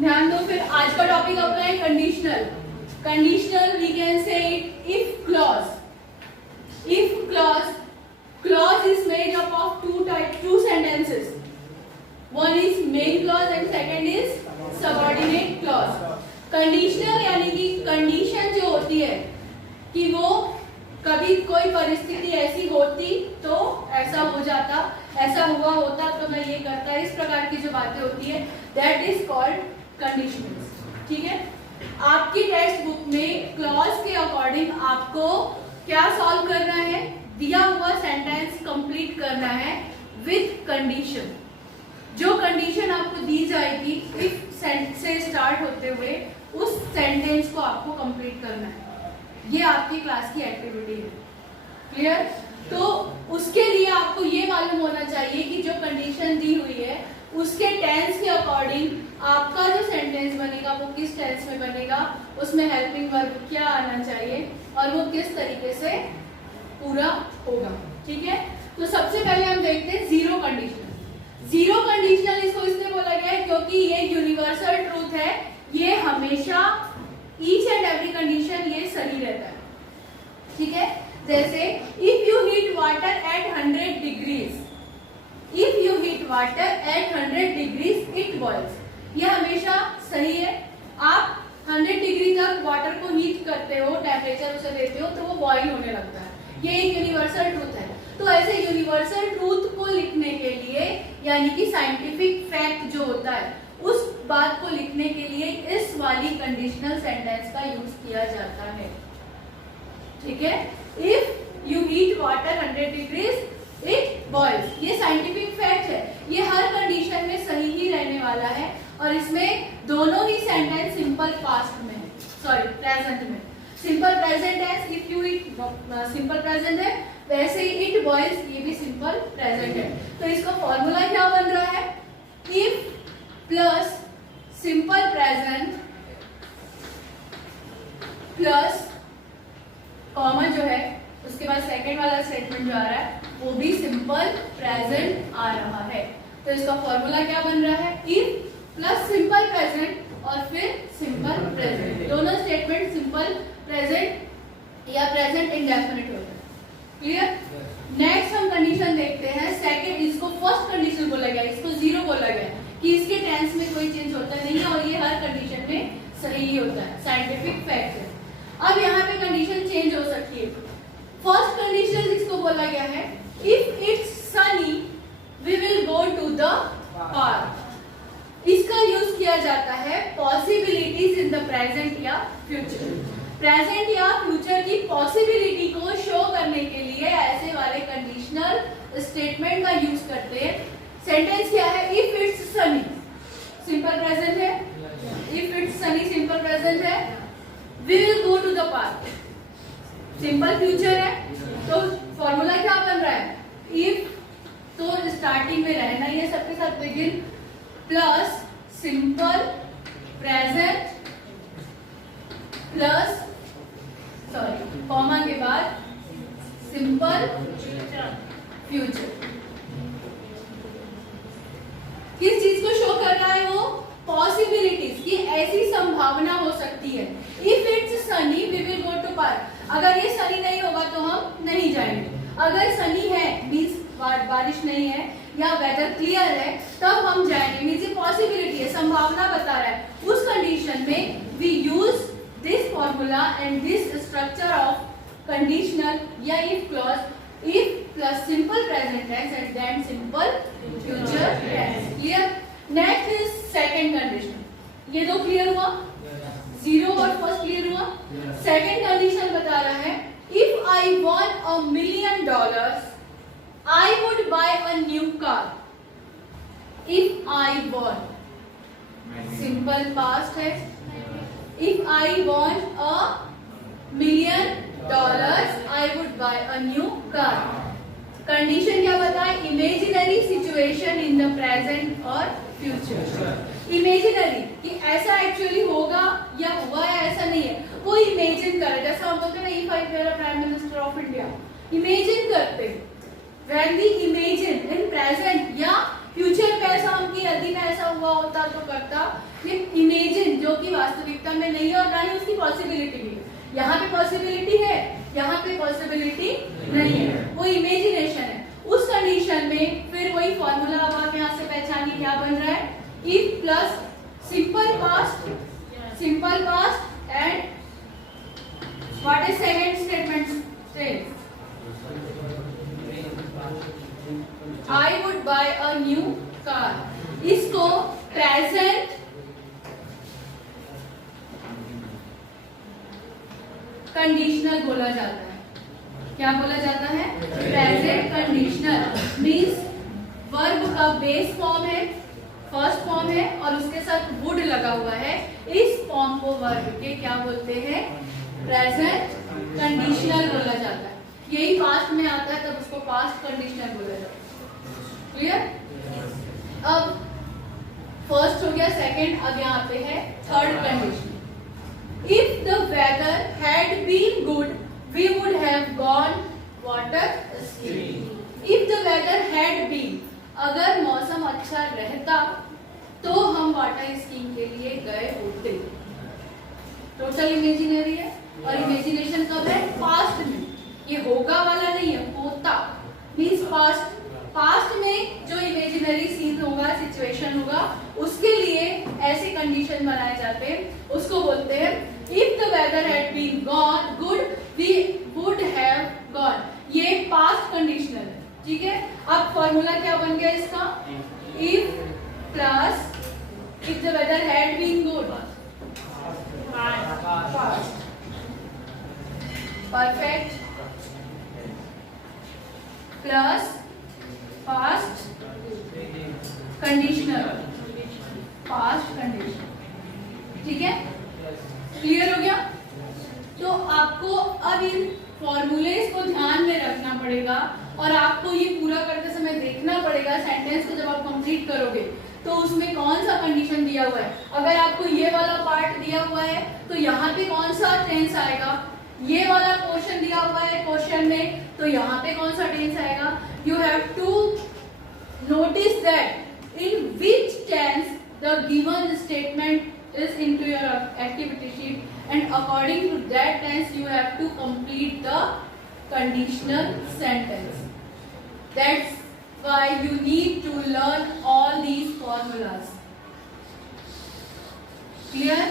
ध्यान दो। फिर आज का टॉपिक अपना है conditional. Conditional we can say it if clause. If clause, clause is made up of two sentences. One is main clause and second is subordinate clause. Conditional यानी कि condition जो होती है कि वो कभी कोई परिस्थिति ऐसी होती तो ऐसा हो जाता, ऐसा हुआ होता तो मैं ये करता, इस प्रकार की जो बातें होती है दैट इज कॉल्ड कंडीशनल्स। ठीक है, आपकी टेक्स्ट बुक में क्लॉज के अकॉर्डिंग आपको क्या सॉल्व करना है, दिया हुआ सेंटेंस कंप्लीट करना है विद कंडीशन। जो कंडीशन आपको दी जाएगी इफ से स्टार्ट होते हुए उस सेंटेंस को आपको कंप्लीट करना है। ये आपकी क्लास की एक्टिविटी है। क्लियर? तो उसके लिए आपको ये मालूम होना चाहिए कि जो कंडीशन दी हुई है उसके टेंस के अकॉर्डिंग आपका जो सेंटेंस बनेगा वो किस टेंस में बनेगा, उसमें हेल्पिंग वर्ब क्या आना चाहिए और वो किस तरीके से पूरा होगा। ठीक है, तो सबसे पहले हम देखते हैं जीरो कंडीशनल। जीरो कंडीशनल इसको इसलिए बोला गया है क्योंकि ये यूनिवर्सल ट्रूथ है, ये हमेशा ईच एंड एवरी कंडीशन ये सही रहता है। ठीक है, जैसे if you heat water at 100 degrees, if you heat water at 100 degrees it boils, ये हमेशा सही है। आप 100 डिग्री तक वाटर को हीट करते हो, टेम्परेचर उसे देते हो तो वो बॉइल होने लगता है, ये एक यूनिवर्सल ट्रूथ है। तो ऐसे यूनिवर्सल ट्रूथ को लिखने के लिए यानी कि साइंटिफिक फैक्ट जो होता है उस बात को लिखने के लिए इस वाली कंडीशनल सेंटेंस का यूज किया जाता है। ठीक है, if you heat water 100 degrees it boils, ये साइंटिफिक फैक्ट है, ये हर कंडीशन में सही ही रहने वाला है और इसमें दोनों ही सेंटेंस सिंपल पास्ट में है, सॉरी प्रेजेंट में। सिंपल प्रेजेंट है, if you eat simple present है, वैसे ही इट बॉइल्स ये भी सिंपल प्रेजेंट है। तो इसका फॉर्मूला क्या बन रहा है, if plus simple present plus comma जो है उसके बाद सेकंड वाला स्टेटमेंट जो आ रहा है वो भी सिंपल प्रेजेंट आ रहा है। तो इसका फॉर्मूला क्या बन रहा है, इफ प्लस सिंपल प्रेजेंट और फिर सिंपल प्रेजेंट, दोनों स्टेटमेंट सिंपल प्रेजेंट या प्रेजेंट इंडेफिनिट होते हैं। क्लियर? नेक्स्ट हम कंडीशन देखते हैं सेकंड, इसको फर्स्ट कंडीशन बोला गया, इसको जीरो बोला गया कि इसके टेंस में कोई चेंज होता नहीं है और ये हर कंडीशन में सही ही होता है, साइंटिफिक फैक्ट है। अब यहाँ पे कंडीशन चेंज हो सकती है। फर्स्ट कंडीशन इसको बोला गया है if it's sunny we will go to the park. इसका यूज किया जाता है पॉसिबिलिटीज इन द प्रेजेंट या फ्यूचर। प्रेजेंट या फ्यूचर की पॉसिबिलिटी को शो करने के लिए ऐसे वाले कंडीशनल स्टेटमेंट का यूज करते हैं। सेंटेंस क्या है, if it's sunny simple present है, if it's sunny simple present है, we will go to the park simple future है। तो फॉर्मूला क्या बन रहा है, इफ तो स्टार्टिंग में रहना ही है सबके साथ begin plus simple present plus sorry comma के बाद सिंपल फ्यूचर। किस चीज को शो कर रहा है वो, पॉसिबिलिटीज की ऐसी संभावना हो सकती है। If it's sunny we will go to park, अगर ये सनी नहीं होगा तो हम नहीं जाएंगे, अगर सनी है मीन्स बारिश नहीं है या वेदर क्लियर है तब हम जाएंगे, मीन्स ये पॉसिबिलिटी है, संभावना बता रहा है। उस कंडीशन में we use this formula and this structure of conditional या if clause, if plus simple present tense and then simple future tense. Clear? Next is second condition, ये दो क्लियर हुआ, जीरो और फर्स्ट क्लियर हुआ। Second condition बता रहा है if I won $1 million I would buy a new car. If I won, simple past है, if I won $1 million I would buy a new car. Condition क्या बताए, imaginary situation in the present और future. Imaginary कि ऐसा actually होगा या हुआ है ऐसा नहीं है, कोई इमेजिन करे, जैसा हम बोलते हैं ना if I were a prime minister of India, imagine करते हैं। When we imagine in present या फ्यूचर में ऐसा हम की यदि में ऐसा हुआ होता तो करता, ये वास्तविकता में नहीं है और ना ही उसकी पॉसिबिलिटी भी है। यहाँ पे पॉसिबिलिटी है, यहाँ पे पॉसिबिलिटी नहीं है, वो इमेजिनेशन है। उस कंडीशन में फिर वही फॉर्मूला अब आप यहाँ से पहचानिए क्या बन रहा है, if plus simple past and what is second statement से I would buy a new car. इसको प्रेजेंट कंडीशनल बोला जाता है। क्या बोला जाता है? प्रेजेंट कंडीशनल मींस वर्ब का बेस फॉर्म है, फर्स्ट फॉर्म है और उसके साथ वुड लगा हुआ है। इस फॉर्म को वर्ब के क्या बोलते हैं? प्रेजेंट कंडीशनल बोला जाता है। यही पास्ट में आता है तब उसको पास्ट कंडीशनल बोला जाता है। क्लियर? अब फर्स्ट हो गया, सेकंड, अब यहाँ पे है third condition. If the weather had been good, we would have gone water skiing. If the weather had been, अगर मौसम अच्छा रहता तो हम वाटर स्कीइंग के लिए गए होते। टोटल इमेजिनरी है और इमेजिनेशन कब है? पास्ट में। ये होगा वाला नहीं है, होता मीन्स पास्ट। पास्ट में जो इमेजिनरी सीन होगा, सिचुएशन होगा, उसके लिए ऐसे कंडीशन बनाए जाते हैं, उसको बोलते हैं if the weather had been gone good we would have gone. ये पास्ट कंडीशनल है, ठीक है। अब फॉर्मूला क्या बन गया इसका? If plus if the weather had been good perfect plus past conditional, past condition, ठीक है। क्लियर हो गया? तो आपको अब इन फॉर्मूलेस को ध्यान में रखना पड़ेगा और आपको ये पूरा करते समय देखना पड़ेगा सेंटेंस को जब आप कंप्लीट करोगे तो उसमें कौन सा कंडीशन दिया हुआ है। अगर आपको ये वाला पार्ट दिया हुआ है तो यहाँ पे कौन सा टेंस आएगा, ये वाला पोर्शन दिया हुआ है क्वेश्चन में तो यहाँ पे कौन सा टेंस आएगा। You have to notice that in which tense the given statement is into your activity sheet and according to that tense you have to complete the conditional sentence. That's why you need to learn all these formulas. Clear?